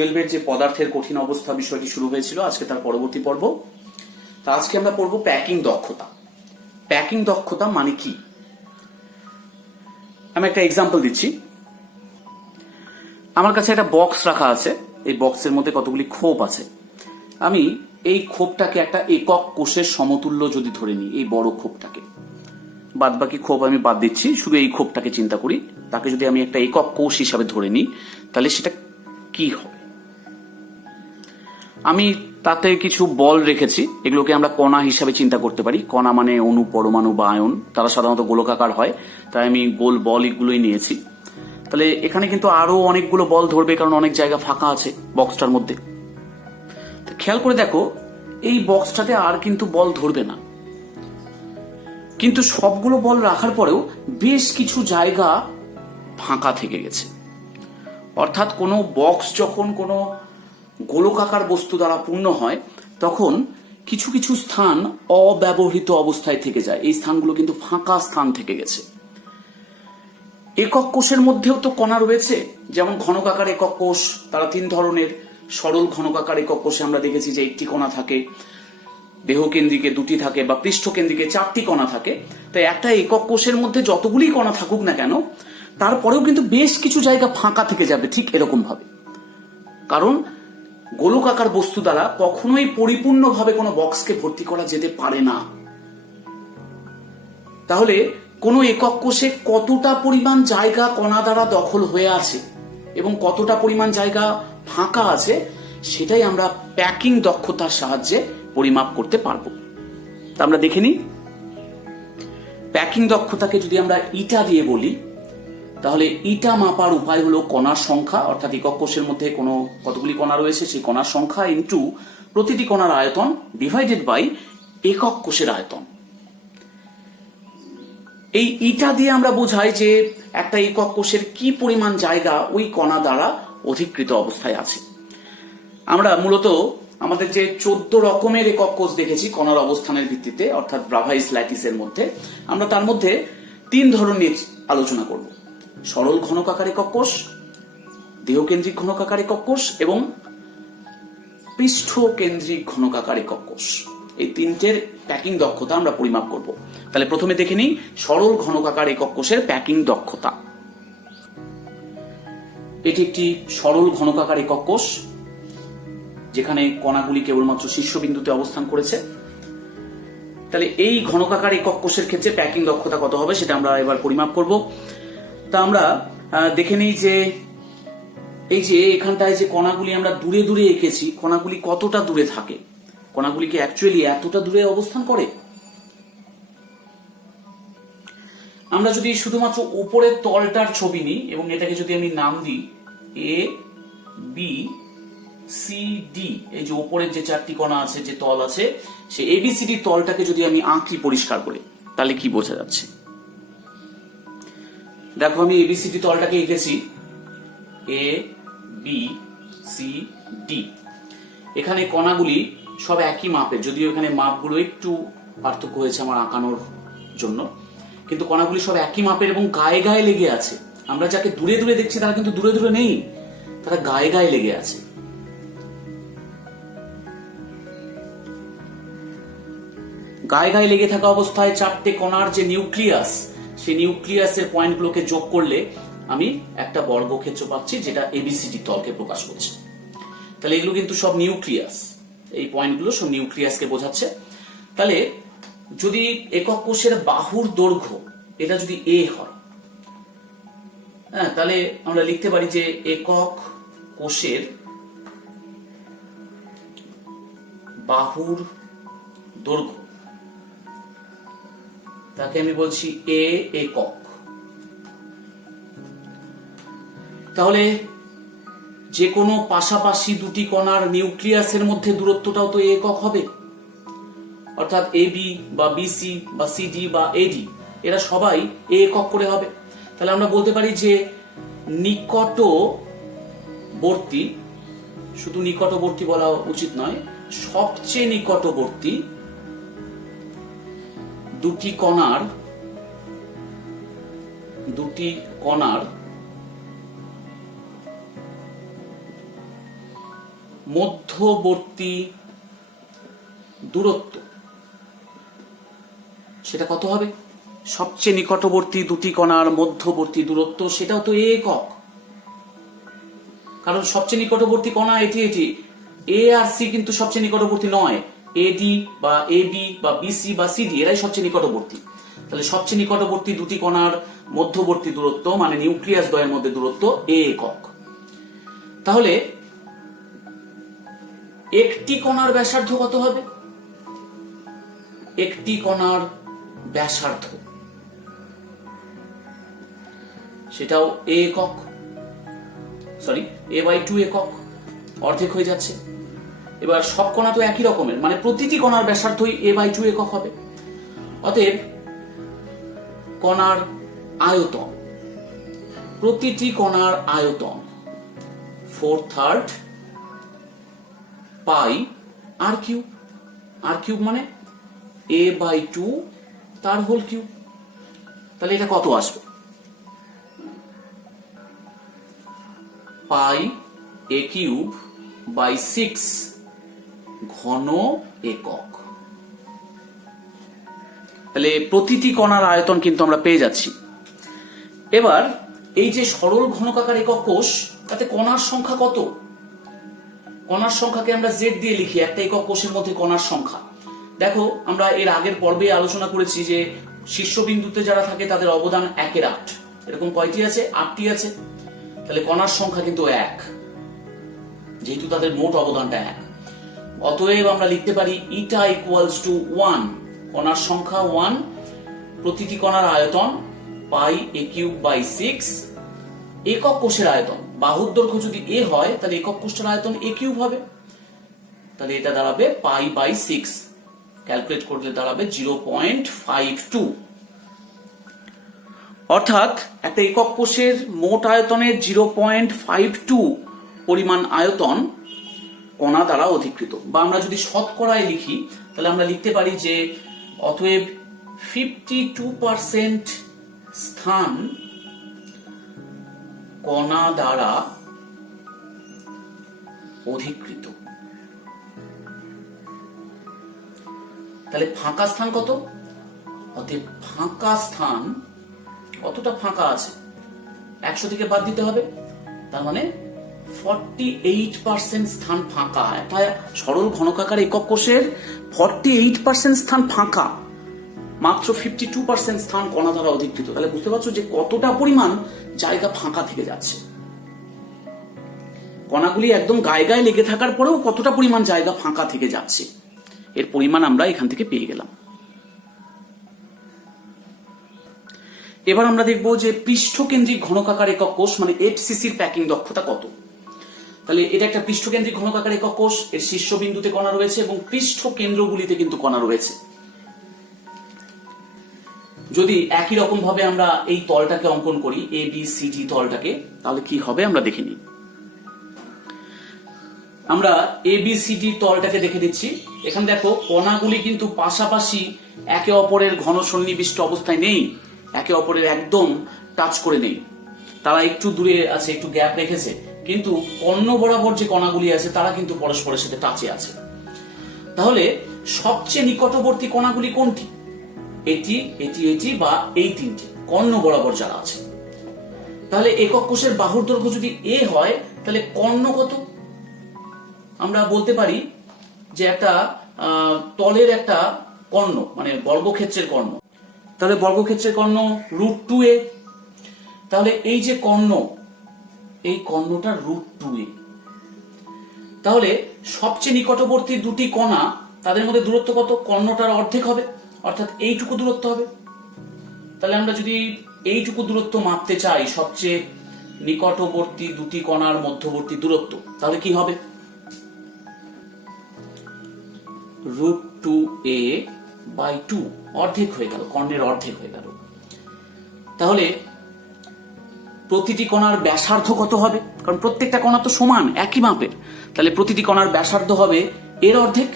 12-এর যে পদার্থের কঠিন অবস্থা বিষয়টি শুরু হয়েছিল, আজকে তার পরবর্তী পর্ব। তা আজকে আমরা পড়ব প্যাকিং দক্ষতা। প্যাকিং দক্ষতা মানে কি? আমি একটা এক্সাম্পল দিচ্ছি। আমার কাছে একটা বক্স রাখা আছে, এই বক্সের মধ্যে কতগুলি খোপ আছে। আমি এই খোপটাকে একটা একক কোষের সমতুল্য যদি ধরে নিই, এই বড় খোপটাকে, বাদ বাকি খোপ আমি বাদ দিচ্ছি, শুধু এই খোপটাকে চিন্তা করি, তাকে যদি আমি একটা একক কোষ হিসাবে ধরে নিই, তাহলে সেটা কি হবে? আমি তাতে কিছু বল রেখেছি, এগুলোকে আমরা কণা হিসাবে চিন্তা করতে পারি। কণা মানে অণু, পরমাণু বা আয়ন, তারা সাধারণত গোলকাকার হয়, তাই আমি গোল বল এগুলোই নিয়েছি। তাহলে এখানে কিন্তু আরো অনেকগুলো বল ধরবে, কারণ অনেক জায়গা ফাঁকা আছে বক্সটার মধ্যে। খেয়াল করে দেখো, এই বক্সটাতে আর কিন্তু বল ধরবে না, কিন্তু সবগুলো বল রাখার পরেও বেশ কিছু জায়গা ফাঁকা থেকে গেছে। অর্থাৎ কোনো বক্স যখন কোনো গোলকাকার বস্তু দ্বারা পূর্ণ হয়, তখন কিছু কিছু স্থান অব্যবহৃত অবস্থায় থেকে যায়। এই স্থানগুলো কিন্তু ফাঁকা স্থান থেকে গেছে। একক কোষের মধ্যেও তো কণা রয়েছে, যেমন ঘনকাকার একক কোষ, তারা 3 ধরনের। সরল ঘনকাকার একক কোষে আমরা দেখেছি যে 1টি কণা থাকে, দেহকেন্দ্রিকে 2টি থাকে, বা পৃষ্ঠকেন্দ্রিকে 4টি কণা থাকে। তাই একটা একক কোষের মধ্যে যতগুলি কণা থাকুক না কেন, তারপরেও কিন্তু বেশ কিছু জায়গা ফাঁকা থেকে যাবে, ঠিক এরকম ভাবে। কারণ গোলকাকার বস্তু দ্বারা কখনোই পরিপূর্ণভাবে কোনো বক্সকে ভর্তি করা যেতে পারে না। তাহলে কোনো একক কোষে কতটা পরিমাণ জায়গা কণা দ্বারা দখল হয়ে আছে এবং কতটা পরিমাণ জায়গা ফাঁকা আছে, সেটাই আমরা প্যাকিং দক্ষতার সাহায্যে পরিমাপ করতে পারবো। তা আমরা দেখে নিই। প্যাকিং দক্ষতাকে যদি আমরা ইটা দিয়ে বলি, তাহলে ইটা মাপার উপায় হলো কণার সংখ্যা, অর্থাৎ একক কোষের মধ্যে কোনো কতগুলি কণা রয়েছে সেই কণার সংখ্যা ইন্টু প্রতিটি কণার আয়তন ডিভাইডেড বাই একক কোষের আয়তন। এই ইটা দিয়ে আমরা বোঝাই যে একটা একক কোষের কি পরিমাণ জায়গা ওই কণা দ্বারা অধিকৃত অবস্থায় আছে। আমরা মূলত আমাদের যে 14 রকমের একক কোষ দেখেছি কণার অবস্থানের ভিত্তিতে, অর্থাৎ ব্রাভাইস ল্যাটিসের মধ্যে, আমরা তার মধ্যে 3 ধরনের আলোচনা করব: সরল ঘনকাকার একক কোষ, দেহকেন্দ্রিক ঘনকাকার একক কোষ এবং পৃষ্ঠকেন্দ্রিক ঘনকাকার একক কোষ। এই 3টের প্যাকিং দক্ষতা আমরা পরিমাপ করব। তাহলে প্রথমে দেখে নিই সরল ঘনকাকার একক কোষের প্যাকিং দক্ষতা। এটি একটি সরল ঘনকাকার একক কোষ, যেখানে কণাগুলি কেবলমাত্র শীর্ষবিন্দুতে অবস্থান করেছে। তাহলে এই ঘনকাকার একক কোষের ক্ষেত্রে প্যাকিং দক্ষতা কত হবে সেটা আমরা এবার পরিমাপ করব। তা আমরা দেখে নিই যে এই যে এখানটায় যে কণাগুলি আমরা দূরে দূরে এঁকেছি, কণাগুলি কতটা দূরে থাকে, কণাগুলি কি অ্যাকচুয়ালি এতটা দূরে অবস্থান করে? আমরা যদি শুধুমাত্র উপরের তলটার ছবি নিই এবং এটাকে যদি আমি নাম দিই এ বি সি ডি, এই যে উপরের যে 4টি কণা আছে, যে তল আছে, সেই এবিসিডি তলটাকে যদি আমি আঁকি পরিষ্কার করে, তাহলে কি বোঝা যাচ্ছে? দেখো, আমি এবিসিডি তলটাকে এঁকেছি এ বি সি ডি। এখানে কণাগুলি সব একই মাপের, যদিও এখানে মাপগুলো একটু পার্থক্য হয়েছে আমার আঁকানোর জন্য, কিন্তু কণাগুলি সব একই মাপের এবং গায়ে গায়ে লেগে আছে। আমরা যাকে দূরে দূরে দেখছি তারা কিন্তু দূরে দূরে নেই, তারা গায়ে গায়ে লেগে আছে। গায়ে গায়ে লেগে থাকা অবস্থায় 4টে কণার যে নিউক্লিয়াস, সেই নিউক্লিয়াসের পয়েন্টগুলোকে যোগ করলে আমি একটা বর্গক্ষেত্র পাচ্ছি, যেটা এবিসিডি তলকে প্রকাশ করছে। তাহলে এগুলো কিন্তু সব নিউক্লিয়াস, এই পয়েন্টগুলো সব নিউক্লিয়াসকে বোঝাচ্ছে। তাহলে যদি একক কোষের বাহুর দৈর্ঘ্য এটা যদি এ হয়, হ্যাঁ, তাহলে আমরা লিখতে পারি যে একক কোষের বাহুর দৈর্ঘ্য, তাকে আমি বলছি এ একক। তাহলে যে কোনো পাশাপাশি 2টি কণার নিউক্লিয়াসের মধ্যে দূরত্বটাও তো একক হবে, অর্থাৎ এবি বা বিসি বা সিডি বা এডি এরা সবাই একক করে হবে। তাহলে আমরা বলতে পারি যে নিকটবর্তী, শুধু নিকটবর্তী বলা উচিত নয়, সবচেয়ে নিকটবর্তী 2টি কণার মধ্যবর্তী দূরত্ব সেটা কত হবে? সবচেয়ে নিকটবর্তী দুটি কণার মধ্যবর্তী দূরত্ব সেটাও তো একক, কারণ সবচেয়ে নিকটবর্তী কণা এটি এ আর সি কিন্তু সবচেয়ে নিকটবর্তী নয়। এডি বা এবি বা বিসি বা সিডি এরাই সবচেয়ে নিকটবর্তী। তাহলে সবচেয়ে নিকটবর্তী দুটি কণার মধ্যবর্তী দূরত্ব মানে নিউক্লিয়াস দ্বয়ের মধ্যে দূরত্ব একক। তাহলে একটি কণার ব্যাসার্ধ কত হবে? একটি কণার ব্যাসার্ধ সেটাও একক, সরি a/2 একক, অর্ধেক হয়ে যাচ্ছে। এবার সব কণা তো একই রকমের, মানে প্রতিটি কণার ব্যাসার্ধই a/2 একক হবে। অতএব কণার আয়তন, প্রতিটি কণার আয়তন 4/3 পাই আর কিউব। আর কিউব মানে a/2 তার হোল কিউব। তাহলে এটা কত আসবে? পাই a কিউব বাই 6 ঘন একক। তাহলে প্রতিটি কণার আয়তন কিন্তু আমরা পেয়ে যাচ্ছি। এবার এই যে সরল ঘনকাকার একক কোষ, তাতে কণার সংখ্যা কত? কণার সংখ্যাকে আমরা জেড দিয়ে লিখি, একটা একক কোষের মধ্যে কণার সংখ্যা। দেখো, আমরা এর আগের পর্বে আলোচনা করেছি যে শীর্ষবিন্দুতে যারা থাকে তাদের অবদান 1/8। এরকম কয়টি আছে? 8টি আছে। তাহলে কণার সংখ্যা কিন্তু 1, যেহেতু তাদের মোট অবদানটা 1। অতএব আমরা লিখতে পারি ইটা ইকুয়ালস টু 1, কণার সংখ্যা 1, প্রতিটি কণার আয়তন পাই a কিউব বাই 6, একক কোষের আয়তন, বাহুর দৈর্ঘ্য যদি a হয় তাহলে একক কোষের আয়তন a কিউব হবে। তাহলে এটা দাঁড়াবে পাই বাই 6, ক্যালকুলেট করলে দাঁড়াবে 0.52। অর্থাৎ একটা একক কোষের মোট আয়তনের 0.52 পরিমাণ আয়তন কণা দ্বারা অধিকৃত। বা আমরা যদি শতকরায় লিখি তাহলে আমরা লিখতে পারি যে অতএব 52% স্থান কণা দ্বারা অধিকৃত। তাহলে ফাঁকা স্থান কত? অতএব ফাঁকা স্থান কতটা ফাঁকা আছে? 100 থেকে বাদ দিতে হবে, তার মানে 48% স্থান ফাঁকা। একটা সরল ঘনকাকার একক কোষের 48% স্থান ফাঁকা, মাত্র 52% স্থান কণা দ্বারা অধিকৃত। তাহলে বুঝতে পারছো যে কতটা পরিমাণ জায়গা ফাঁকা থেকে যাচ্ছে। কণাগুলি একদম গায়ে গায়ে লেগে থাকার পরেও কতটা পরিমাণ জায়গা ফাঁকা থেকে যাচ্ছে, এর পরিমাণ আমরা এখান থেকে পেয়ে গেলাম। এবার আমরা দেখব যে পৃষ্ঠকেন্দ্রিক ঘনকাকার একক কোষ মানে এফসিসির প্যাকিং দক্ষতা কত। তাহলে এটা একটা পৃষ্ঠকেন্দ্রিক ঘনকাকার একক কোষ, এর শীর্ষবিন্দুতে কণা রয়েছে এবং পৃষ্ঠ কেন্দ্রগুলিতে কিন্তু কণা রয়েছে। যদি একই রকম ভাবে আমরা এই তলটাকে অঙ্কন করি, এ বি সি ডি তলটাকে, তাহলে কি হবে আমরা দেখে নিই। আমরা এ বি সি ডি তলটাকে দেখে দিচ্ছি। এখানে দেখো কণাগুলি কিন্তু পাশাপাশি একে অপরের ঘন সন্নিবিষ্ট অবস্থায় নেই, একে অপরের একদম টাচ করে নেই, তারা একটু দূরে আছে, একটু গ্যাপ রেখেছে, কিন্তু কর্ণ বরাবর যে কণাগুলি আছে তারা কিন্তু পরস্পরের সাথে টাচে আছে। তাহলে সবচেয়ে নিকটবর্তী কণাগুলি কোনটি? এটি, এটি, এটি বা এই তিনটি কর্ণ বরাবর যারা আছে। তাহলে একক কোষের বাহুর দৈর্ঘ্য যদি এ হয় তাহলে কর্ণ কত? আমরা বলতে পারি যে একটা তলের একটা কর্ণ মানে বর্গক্ষেত্রের কর্ণ, তাহলে বর্গক্ষেত্রের কর্ণ √2a। তাহলে এই যে কর্ণ, এই কর্ণটা √2a। তাহলে সবচেয়ে নিকটবর্তী দুটি কণা তাদের মধ্যে দূরত্ব কত? কর্ণটার অর্ধেক হবে, অর্থাৎ এইটুকু দূরত্ব হবে। তাহলে আমরা যদি এইটুকু দূরত্ব মাপতে চাই সবচেয়ে নিকটবর্তী দুটি কণার মধ্যবর্তী দূরত্ব, তাহলে কি হবে? √2a/2, অর্ধেক হয়ে গেল, কর্ণের অর্ধেক হয়ে গেল। তাহলে প্রতিটি কণার ব্যাসার্ধ কত হবে? কারণ প্রত্যেকটা কণা তো সমান, একই মাপের। তাহলে প্রতিটি কণার ব্যাসার্ধ হবে এর অর্ধেক,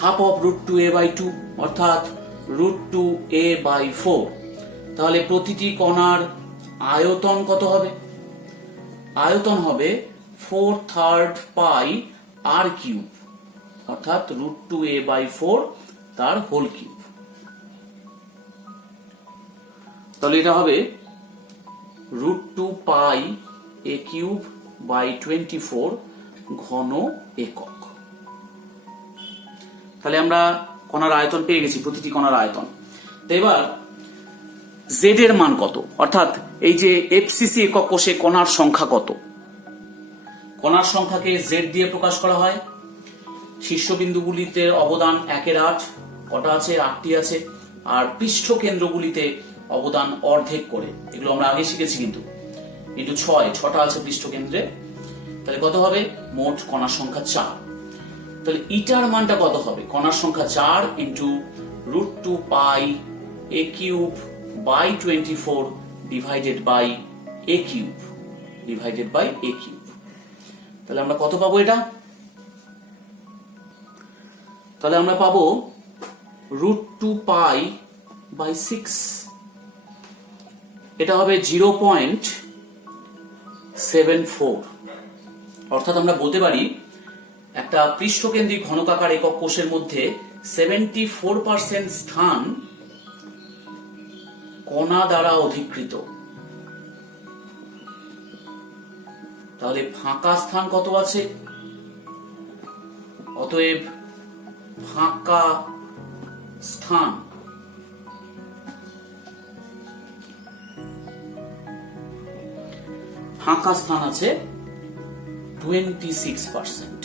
হাফ অফ √2a/2, অর্থাৎ √2a/4। তাহলে প্রতিটি কণার আয়তন কত হবে? আয়তন হবে 4/3 পাই আর কিউব, অর্থাৎ √2a/4 তার হোল কিউব। তাহলে এটা হবে √2 পাই a কিউব বাই 24 ঘন একক। তাহলে আমরা কণার আয়তন পেয়ে গেছি, প্রতিটি কণার আয়তন। তো এবার জেড এর মান কত, অর্থাৎ এই যে এফসিসি একক কোষে কণার সংখ্যা কত। কণার সংখ্যাকে জেড দিয়ে প্রকাশ করা হয়। শীর্ষবিন্দুগুলিতে অবদান 1/8, কটা আছে? 8টি আছে। আর পৃষ্ঠ কেন্দ্রগুলিতে অবদান অর্ধেক করে, এগুলো আমরা আগে শিখেছি কিন্তু, ইন্টু 6টা আছে পৃষ্ঠ কেন্দ্রে। তাহলে কত হবে? মোট কণার সংখ্যা 4। তাহলে ইটার মানটা কত হবে? কণার সংখ্যা 4 into √2 pi a cube by 24 divided by a cube divided by a cube. তাহলে আমরা কত পাবো এটা? তাহলে আমরা পাবো √2 পাই বাই 6, এটা হবে 0.74। অর্থাৎ আমরা বলতে পারি একটা পৃষ্ঠকেন্দ্রিক ঘনকাকার একক কোষের মধ্যে 74% স্থান কণা দ্বারা অধিকৃত। তাহলে ফাঁকা স্থান কত আছে? অতএব ফাঁকা স্থান আছে 26%।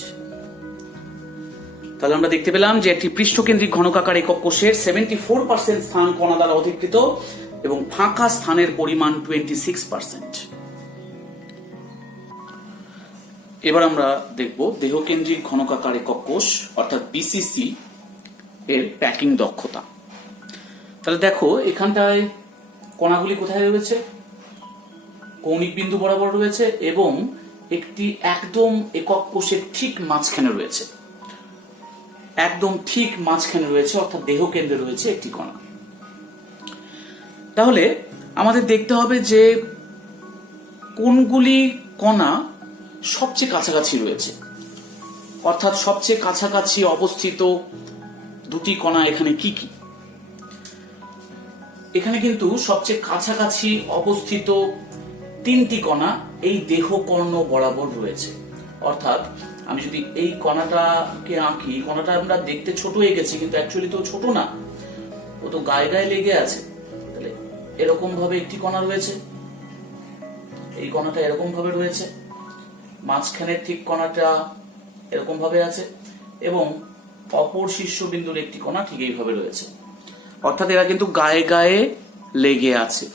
তাহলে আমরা দেখতে পেলাম যে একটি পৃষ্ঠকেন্দ্রিক ঘনকাকার একক কোষের 74% স্থান কণা দ্বারা অধিকৃত এবং ফাঁকা স্থানের পরিমাণ 26%। এবার আমরা দেখব দেহকেন্দ্রিক ঘনকাকার একক কোষ অর্থাৎ বিসিসি এর প্যাকিং দক্ষতা। তাহলে দেখো এখানটায় কণাগুলি কোথায় রয়েছে? কৌণিক বিন্দু বরাবর রয়েছে এবং একটি একদম একক কোষের ঠিক মাঝখানে রয়েছে, একদম ঠিক মাঝখানে রয়েছে, অর্থাৎ দেহকেন্দ্রে রয়েছে একটি কণা। তাহলে আমাদের দেখতে হবে যে কোনগুলি কণা সবচেয়ে কাছাকাছি রয়েছে, অর্থাৎ সবচেয়ে কাছাকাছি অবস্থিত দুটি কণা এখানে কি কি। এখানে কিন্তু সবচেয়ে কাছাকাছি অবস্থিত 3টি কণা এই দেহকর্ণ বরাবর রয়েছে। অর্থাৎ আমি যদি এই কণাটাকে আঁকি, কণাটা আমরা দেখতে ছোট হয়ে গেছি কিন্তু অ্যাকচুয়ালি তো ছোট না, ও তো গায়ে গায়ে লেগে আছে। তাহলে এরকম ভাবে একটি কণা রয়েছে, এই কণাটা এরকম ভাবে রয়েছে, মাঝখানের ঠিক কণাটা এরকম ভাবে আছে এবং অপর শীর্ষবিন্দুর একটি কণা ঠিক এইভাবে রয়েছে। অর্থাৎ এরা কিন্তু গায়ে গায়ে লেগে আছে,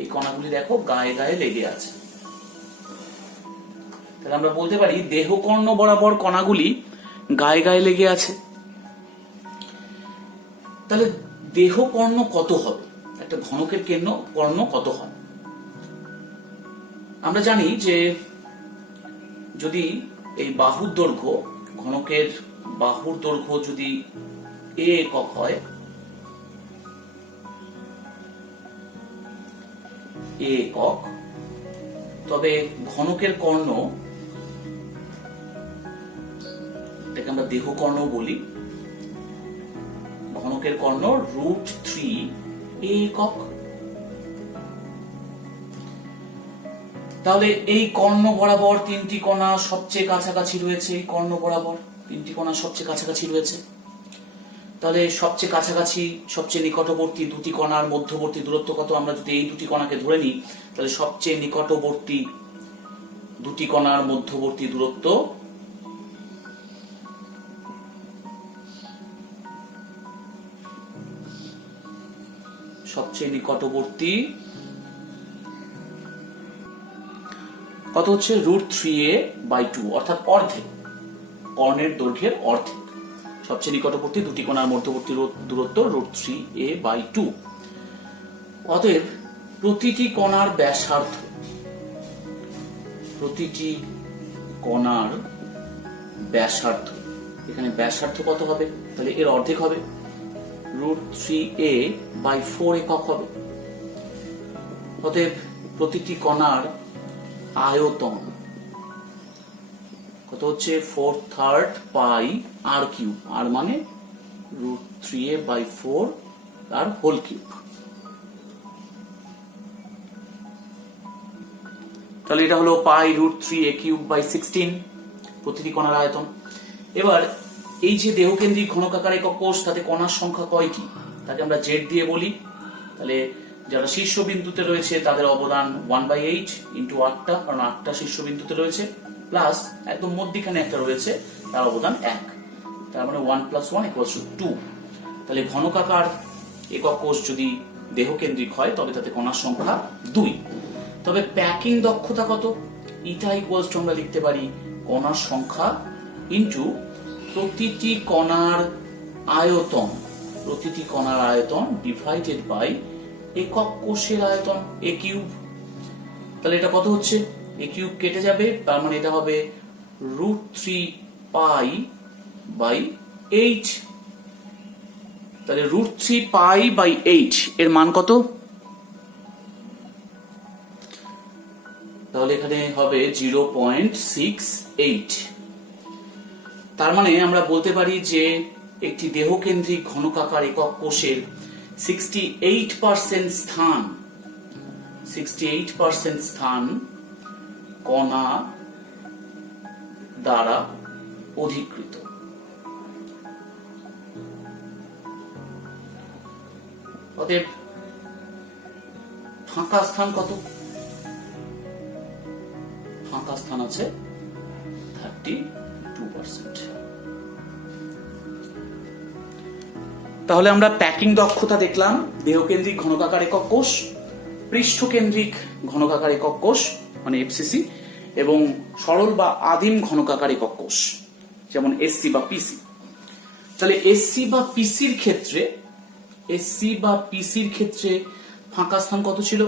এই কণাগুলি দেখো গায়ে গায়ে লেগে আছে। তাহলে আমরা বলতে পারি দেহকর্ণ বরাবর কণাগুলি গায়ে গায়ে লেগে আছে। তাহলে দেহকর্ণ কত হবে? একটা ঘনকের কর্ণ কত হয়? আমরা জানি যে যদি এই বাহুর দৈর্ঘ্য, ঘনকের বাহুর দৈর্ঘ্য যদি a একক হয়, a একক, তবে ঘনকের কর্ণ, এটাকে আমরা দেহকর্ণ বলি, ঘনকের কর্ণ √3 a একক। তাহলে এই কর্ণ বরাবর 3টি কণা সবচেয়ে কাছাকাছি রয়েছে, এই কর্ণ বরাবর 3টি কণা সবচেয়ে কাছাকাছি রয়েছে। তাহলে সবচেয়ে কাছাকাছি, সবচেয়ে নিকটবর্তী দুটি কণার মধ্যবর্তী দূরত্ব কত? আমরা যদি এই দুটি কণাকে ধরে নিই, তাহলে সবচেয়ে নিকটবর্তী দুটি কণার মধ্যবর্তী দূরত্ব কত হচ্ছে? √3a/2, অর্থাৎ অর্ধেক, কর্ণের দৈর্ঘ্যের অর্ধেক। সবচেয়ে নিকটবর্তী দুটি কণার মধ্যবর্তী দূরত্ব √3a/2। অতএব প্রতিটি কণার ব্যাসার্ধ, এখানে ব্যাসার্ধ কত হবে? তাহলে এর অর্ধেক হবে, √3a/4 একক হবে। অতএব প্রতিটি কণার আয়তন কত হচ্ছে 4/3 পাই আর কিউব, আর মানে √3a/4 আর হোল কিউব। তাহলে এটা হলো পাই √3a³/16 প্রতিটি কণার আয়তন। এবার এই যে দেহকেন্দ্রিক ঘনকাকার একক কোষ, তাতে কণার সংখ্যা কয়টি, তাকে আমরা জেড দিয়ে বলি। তাহলে যারা শীর্ষবিন্দুতে রয়েছে তাদের অবদান 1/8 ইন্টু 8টা, কারণ 8টা শীর্ষবিন্দুতে রয়েছে, প্লাস একদম মধ্যিখানে একটা রয়েছে, তার অবদান 1, তার মানে 1 + 1 = 2। তাহলে ঘনকাকার একক কোষ যদি দেহকেন্দ্রিক হয় তবে তাতে কণার সংখ্যা 2। তবে প্যাকিং দক্ষতা কত? ইটা ইকুয়ালস টু আমরা লিখতে পারি কণার সংখ্যা ইন্টু প্রতিটি কণার আয়তন, প্রতিটি কণার আয়তন ডিভাইডেড বাই একক কোষের আয়তন a³। তাহলে এটা কত হচ্ছে? a³ কেটে যাবে, তার মানে এটা হবে √3π/8। তাহলে √3π/8 এর মান কত? তাহলে এখানে হবে 0.68। তার মানে আমরা বলতে পারি যে একটি দেহকেন্দ্রিক ঘনকাকার একক কোষের 68% স্থান কণা দ্বারা অধিকৃত। অতএব ফাঁকা স্থান কত? ফাঁকা স্থান আছে 32%। তাহলে আমরা প্যাকিং দক্ষতা দেখলাম, দেহকেন্দ্রিক ঘনকাকার একক কোষ, পৃষ্ঠকেন্দ্রিক ঘনকাকার একক কোষ মানে এফসিসি, এবং সরল বা আদিম ঘনকাকার একক কোষ যেমন এসসি বা পিসি। তাহলে এসসি বা পিসির ক্ষেত্রে ফাঁকা স্থান কত ছিল?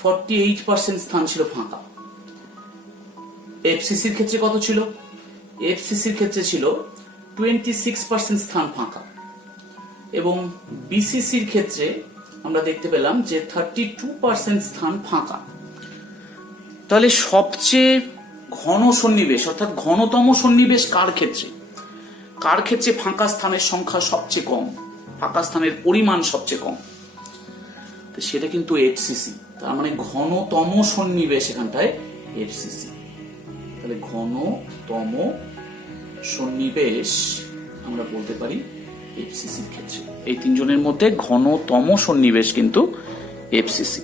48% স্থান ছিল ফাঁকা। এফসিসির ক্ষেত্রে কত ছিল? এফসিসির ক্ষেত্রে ছিল 26% স্থান ফাঁকা, এবং বিসিসির ক্ষেত্রে আমরা দেখতে পেলাম যে 32% স্থান ফাঁকা। তাহলে সবচেয়ে ঘন সন্নিবেশ অর্থাৎ ঘনতম সন্নিবেশ কার ক্ষেত্রে? কার ক্ষেত্রে ফাঁকা স্থানের সংখ্যা সবচেয়ে কম, ফাঁকা স্থানের পরিমাণ সবচেয়ে কম? তো সেটা কিন্তু এফসিসি। তার মানে ঘনতম সন্নিবেশ এখানটায় এফসিসি। তাহলে ঘনতম সন্নিবেশ আমরা বলতে পারি এফসিসির ক্ষেত্রে। এই তিনজনের মধ্যে ঘনতম সন্নিবেশ কিন্তু এফসিসি।